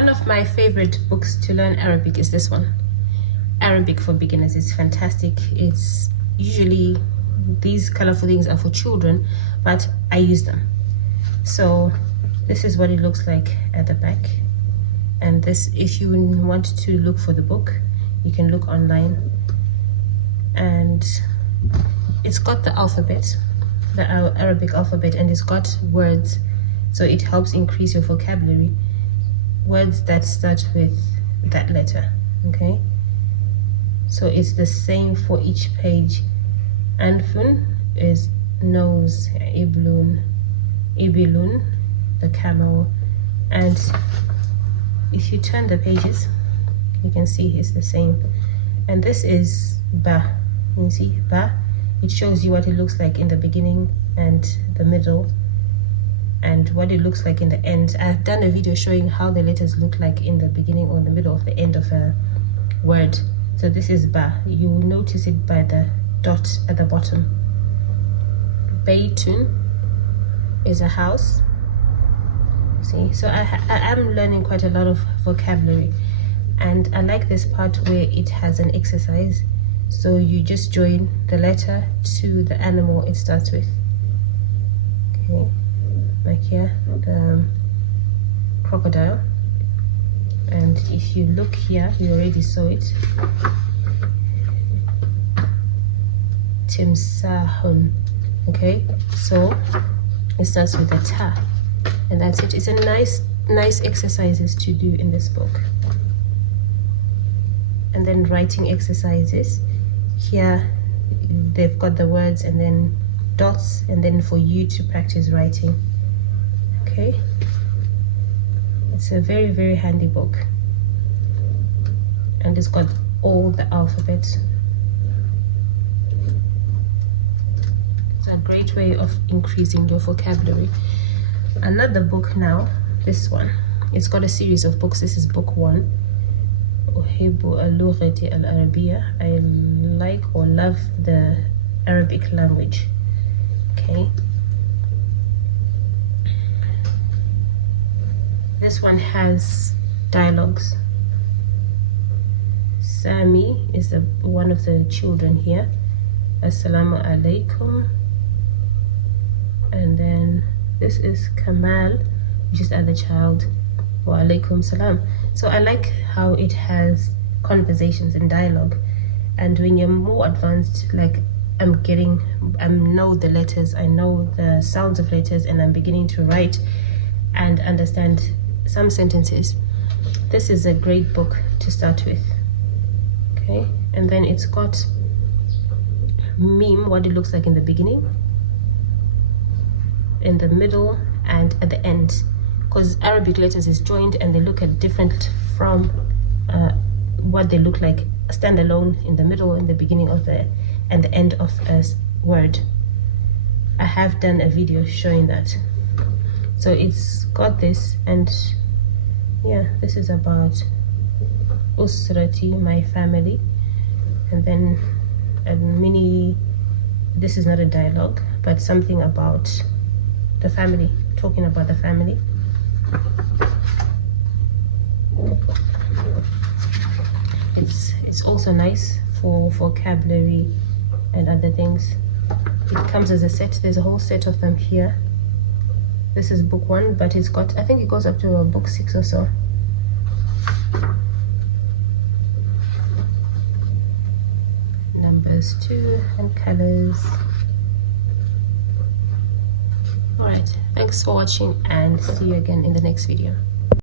One of my favorite books to learn Arabic is this one, Arabic for Beginners. It's fantastic. It's usually, these colorful things are for children, but I use them. So this is what it looks like at the back. And this, if you want to look for the book, you can look online. And it's got the alphabet, the Arabic alphabet, and it's got words, so it helps increase your vocabulary. Words that start with that letter, okay? So it's the same for each page. Anfun is nose, iblun, ibilun, the camel. And if you turn the pages, you can see it's the same. And this is ba. You see ba? It shows you what it looks like in the beginning and the middle, and what it looks like in the end. I've done a video showing how the letters look like in the beginning or the middle of the end of a word. So this is ba. You will notice it by the dot at the bottom. Baytun is a house. See, so I am learning quite a lot of vocabulary, and I like this part where it has an exercise. So you just join the letter to the animal it starts with. Okay, like here, the crocodile. And if you look here, you already saw it. Timsahun. Okay, so it starts with a ta, and that's it. It's a nice exercises to do in this book. And then writing exercises. Here they've got the words and then dots, and then for you to practice writing. Okay, it's a very handy book, and it's got all the alphabet. It's a great way of increasing your vocabulary. Another book now, this one, it's got a series of books. This is book 1. I like or love the Arabic language. Okay, this one has dialogues. Sami is one of the children here. Assalamu alaikum. And then this is Kamal, which is the other child. Wa alaikum salam. So I like how it has conversations and dialogue. And when you're more advanced, like I know the letters, I know the sounds of letters, and I'm beginning to write and understand some sentences. This is a great book to start with. Okay, and then it's got meme, what it looks like in the beginning, in the middle, and at the end, because Arabic letters is joined and they look at different from what they look like standalone in the middle, in the beginning of and the end of a word. I have done a video showing that. So it's got this, and yeah, this is about usrati, my family, and then a mini, this is not a dialogue, but something about the family, talking about the family. It's also nice for vocabulary and other things. It comes as a set. There's a whole set of them here. This is book 1, but it's got, I think it goes up to book 6 or so. Numbers 2 and colors. Alright, thanks for watching, and see you again in the next video.